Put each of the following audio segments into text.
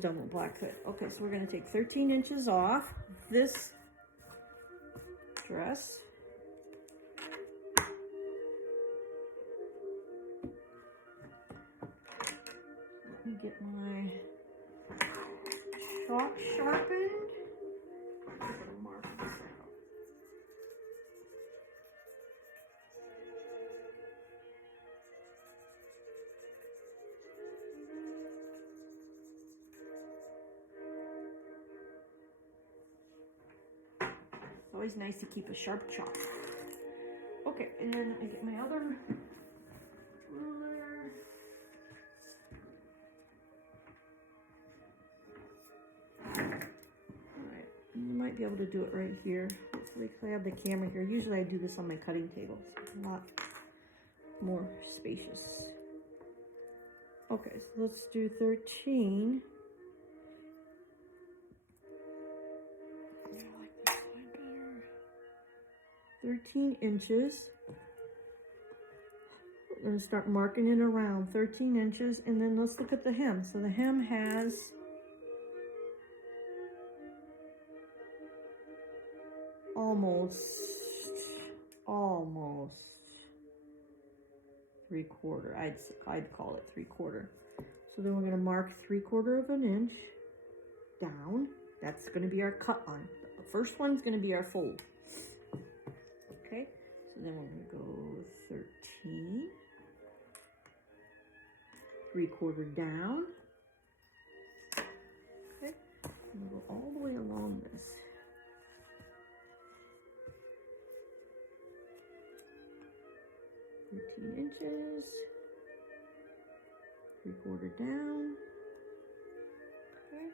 Done with black hood. Okay, so we're going to take 13 inches off this dress. Let me get my chalk sharpened. I'm going to mark this out. Always nice to keep a sharp chalk. Okay, and then I get my other ruler. Alright, you might be able to do it right here. Hopefully, because I have the camera here. Usually I do this on my cutting table. So it's a lot more spacious. Okay, so let's do 13. 13 inches. We're going to start marking it around 13 inches, and then let's look at the hem. So the hem has almost 3/4. I'd call it 3/4. So then we're going to mark 3/4 of an inch down. That's going to be our cut line. The first one's going to be our fold. Okay, so then we're going to go 13, 3/4 down. Okay, and we'll go all the way along this. 13 inches, 3/4 down. Okay.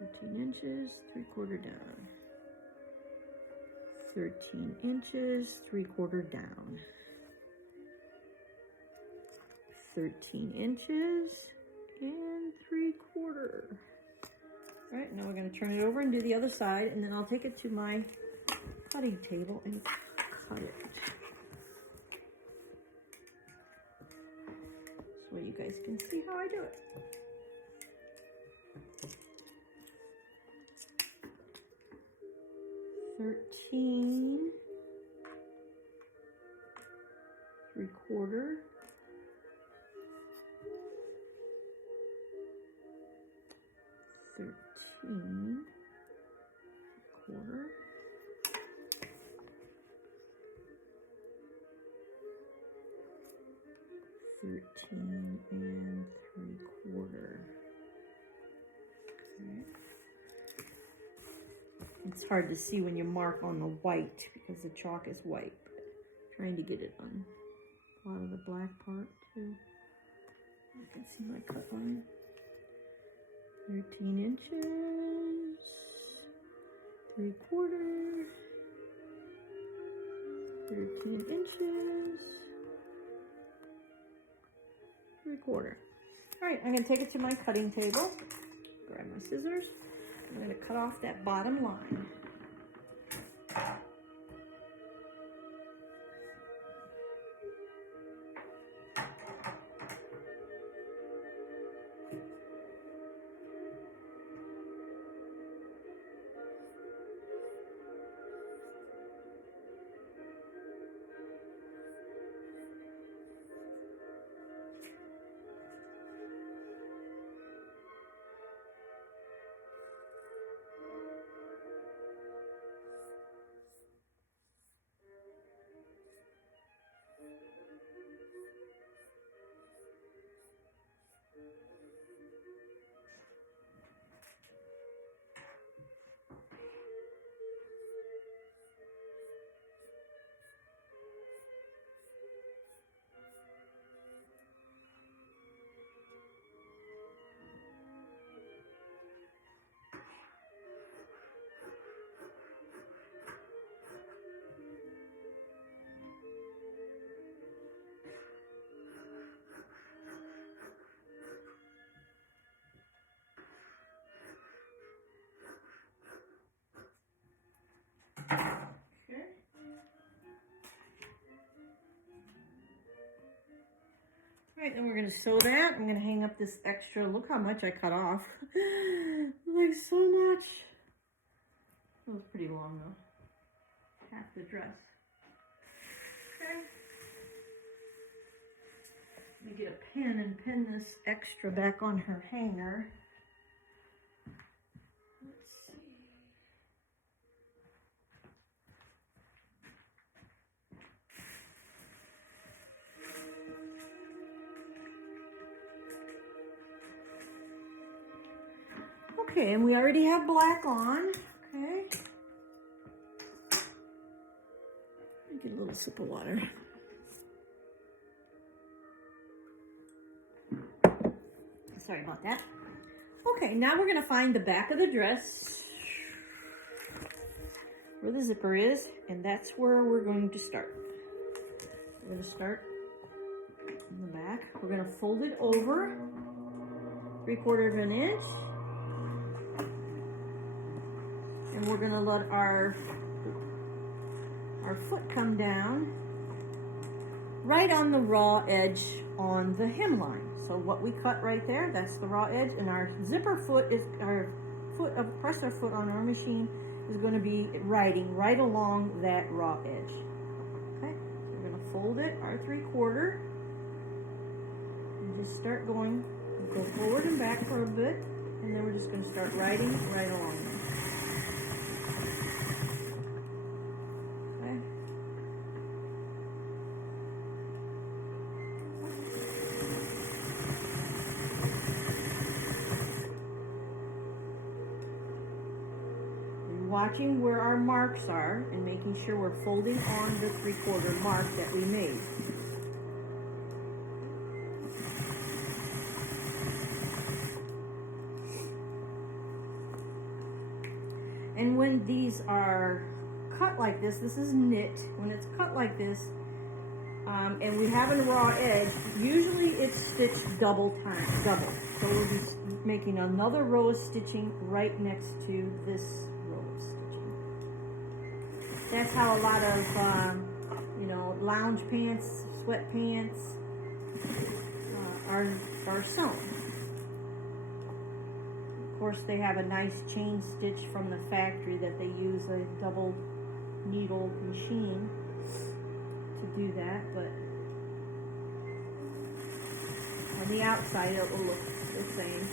13 inches, 3/4 down. 13 inches, 3/4 down. 13 inches and 3/4. All right, now we're going to turn it over and do the other side, and then I'll take it to my cutting table and cut it. So you guys can see how I do it. $13, 3/4, 13, 3/4, 13 and 3/4. Okay. It's hard to see when you mark on the white because the chalk is white. But trying to get it on a lot of the black part too. You can see my cut line. 13 inches, 3/4, 13 inches, 3/4. All right, I'm going to take it to my cutting table. Grab my scissors. I'm going to cut off that bottom line. All right, then we're gonna sew that. I'm gonna hang up this extra. Look how much I cut off. Like so much. It was pretty long though. Half the dress. Okay. Let me get a pen and pin this extra back on her hanger. Let's see. Okay, and we already have black on. Okay. Get a little sip of water. Sorry about that. Okay, now we're going to find the back of the dress where the zipper is, and that's where we're going to start. We're going to start in the back. We're going to fold it over 3/4 of an inch, and we're going to let our foot come down right on the raw edge on the hemline. So what we cut right there, that's the raw edge, and our zipper foot is our presser foot on our machine is going to be riding right along that raw edge. Okay, so we're going to fold it our 3/4 and just start going. We'll go forward and back for a bit, and then we're just going to start riding right along there. Watching where our marks are and making sure we're folding on the 3/4 mark that we made. And when these are cut like this is knit. When it's cut like this, and we have a raw edge, usually it's stitched double. So we'll be making another row of stitching right next to this row of stitching. That's how a lot of, you know, lounge pants, sweatpants are sewn. Of course, they have a nice chain stitch from the factory that they use a double needle machine to do that, but on the outside it will look the same.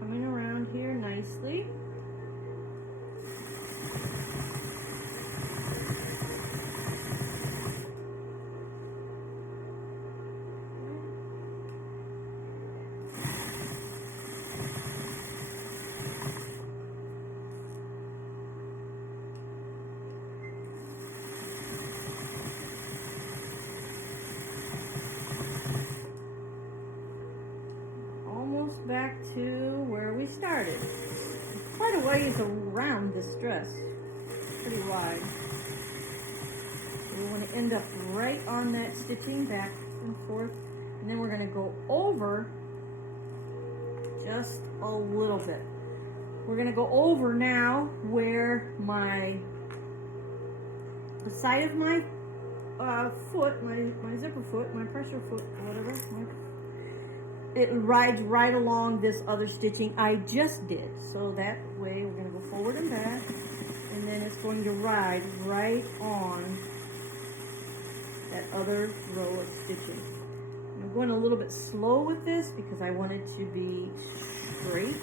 Coming around here nicely. Back to where we started. Quite a ways around this dress, pretty wide. We want to end up right on that stitching back and forth, and then we're going to go over just a little bit. We're going to go over now where the side of my foot, my zipper foot, my pressure foot, whatever, it rides right along this other stitching I just did. So that way we're going to go forward and back, and then it's going to ride right on that other row of stitching. I'm going a little bit slow with this because I want it to be straight.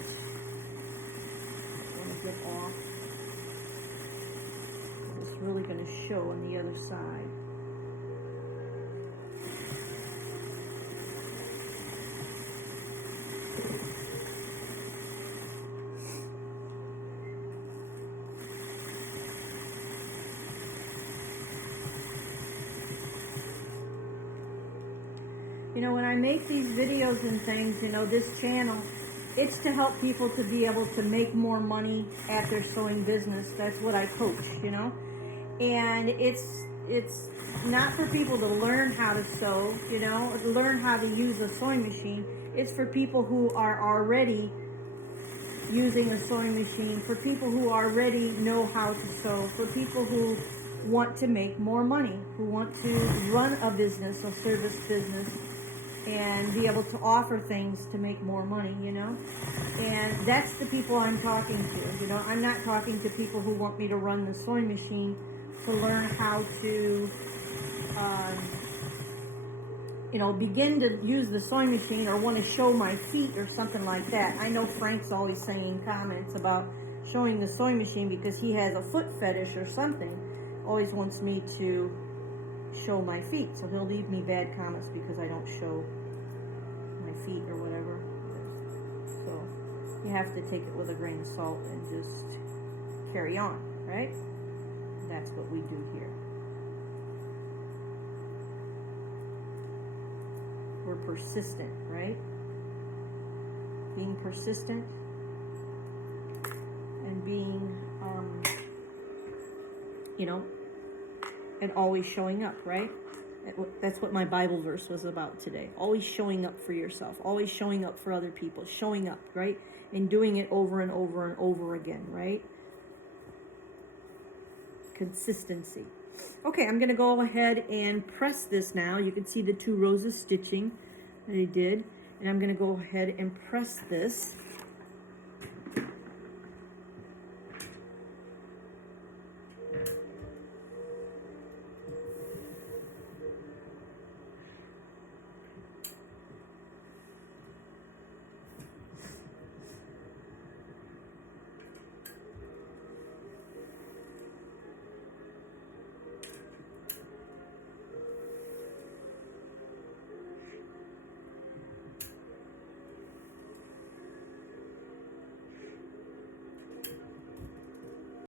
I want to get off. It's really going to show on the other side. You know, when I make these videos and things, you know, this channel, it's to help people to be able to make more money at their sewing business. That's what I coach, you know. And it's not for people to learn how to sew, you know, learn how to use a sewing machine. It's for people who are already using a sewing machine, for people who already know how to sew, for people who want to make more money, who want to run a business, a service business, and be able to offer things to make more money, you know? And that's the people I'm talking to, you know? I'm not talking to people who want me to run the sewing machine to learn how to, you know, begin to use the sewing machine or want to show my feet or something like that. I know Frank's always saying comments about showing the sewing machine because he has a foot fetish or something. Always wants me to show my feet, so he'll leave me bad comments because I don't show my feet or whatever. So you have to take it with a grain of salt and just carry on, right? That's what we do here. We're persistent, right? Being persistent and being, you know, and always showing up, right? That's what my Bible verse was about today. Always showing up for yourself. Always showing up for other people. Showing up, right? And doing it over and over and over again, right? Consistency. Okay, I'm going to go ahead and press this now. You can see the 2 rows of stitching that I did. And I'm going to go ahead and press this.